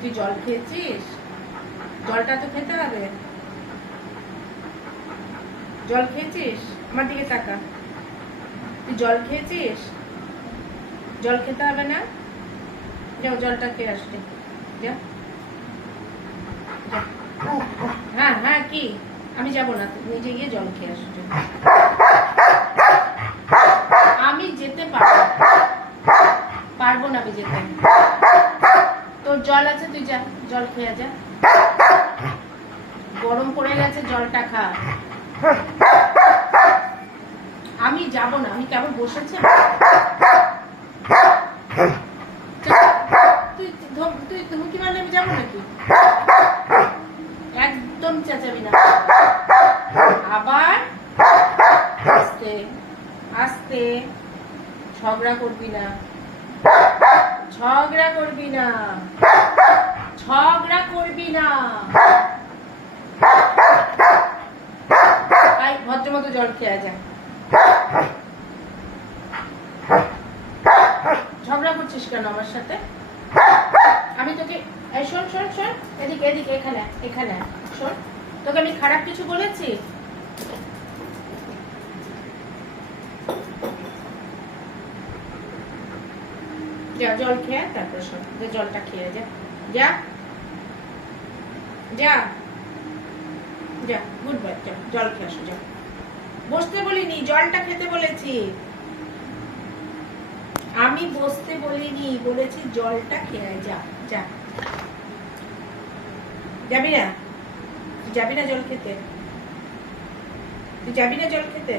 তুই জল খেয়েছিস? জলটা তো খেতে হবে। জল খেয়েছিস? আমার দিকে তাকা। তুই জল খেয়েছিস? জল খেতে হবে না? যাও জলটা খেয়ে আসতে। যা। হ্যাঁ হ্যাঁ, কি আমি যাবো না, নিজে গিয়ে জল খেয়ে আসতে। আমি যেতে পারবো না, আমি যেতে। তোর জল আছে, তুই যা জল খেয়ে যা। গরম পড়ে গেছে, জলটা খা। আমি যাব না, আমি কেমন বসেছে। তুই ধমকি মারলে আমি যাবো নাকি? একদম চেঁচাবি না। আবার আস্তে আস্তে। ঝগড়া করবি না, ঝগড়া করবি না, ঝগড়া করবি না। ভদ্র মতো জল খেয়ে যা। ঝগড়া করছিস কেন আমার সাথে? আমি তোকে শোন শোন শোন, এদিকে এদিকে, এখানে এখানে শোন। তোকে আমি খারাপ কিছু বলেছি? যা জল খেয়ে তারপর শোন, জলটা খেয়ে যা। যা যা যা, গুড বাই, যা জল খেয়ে আসো। যা, বসতে বলিনি, জলটা খেতে বলেছি। আমি বসতে বলিনি, বলেছি জলটা খেয়ে যা। যা, যাবি না? যাবি না জল খেতে? তুই যাবি না জল খেতে?